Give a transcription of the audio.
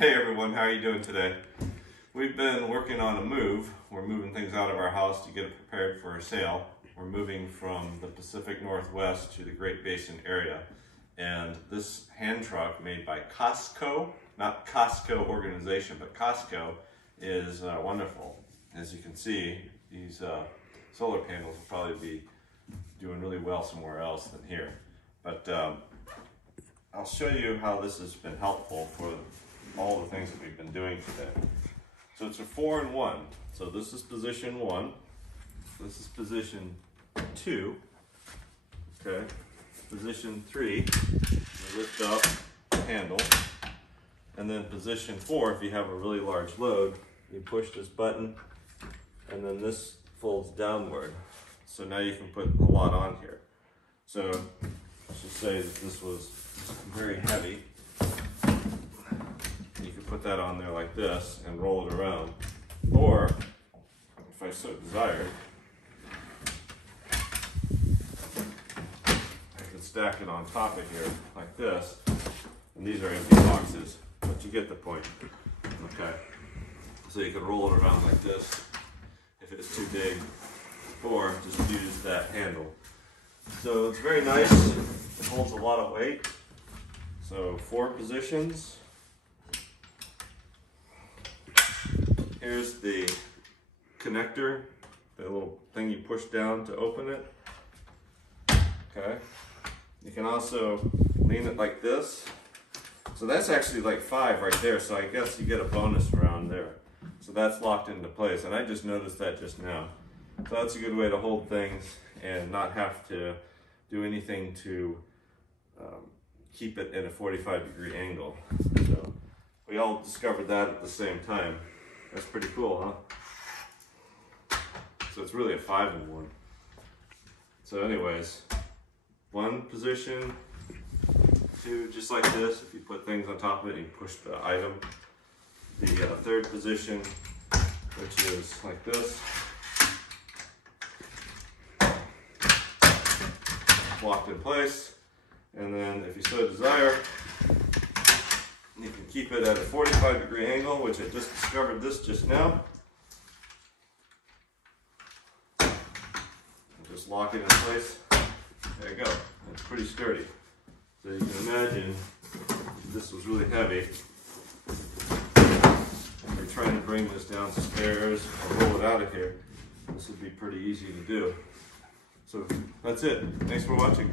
Hey everyone, how are you doing today? We've been working on a move. We're moving things out of our house to get it prepared for a sale. We're moving from the Pacific Northwest to the Great Basin area. And this hand truck made by Costco, not Costco organization, but Costco, is wonderful. As you can see, these solar panels will probably be doing really well somewhere else than here. But I'll show you how this has been helpful for all the things that we've been doing today. So it's a 4-in-1. So this is position 1. This is position 2. Okay. Position 3. You lift up the handle. And then position 4, if you have a really large load, you push this button and then this folds downward. So now you can put a lot on here. So let's just say that this was very heavy. You could put that on there like this and roll it around. Or, if I so desired, I could stack it on top of here like this. And these are empty boxes, but you get the point. Okay. So you could roll it around like this if it's too big, or just use that handle. So it's very nice. It holds a lot of weight. So 4 positions. Here's the connector, the little thing you push down to open it. Okay. You can also lean it like this. So that's actually like 5 right there. So I guess you get a bonus around there. So that's locked into place. And I just noticed that just now. So that's a good way to hold things and not have to do anything to keep it at a 45-degree angle. So we all discovered that at the same time. That's pretty cool, huh? So it's really a 5-in-1. So anyways, 1 position, 2 just like this. If you put things on top of it, you push the item. The 3rd position, which is like this. Locked in place. And then if you so desire, you can keep it at a 45-degree angle, which I just discovered this just now. And just lock it in place. There you go. It's pretty sturdy. So you can imagine if this was really heavy. If you're trying to bring this downstairs or roll it out of here, this would be pretty easy to do. So that's it. Thanks for watching.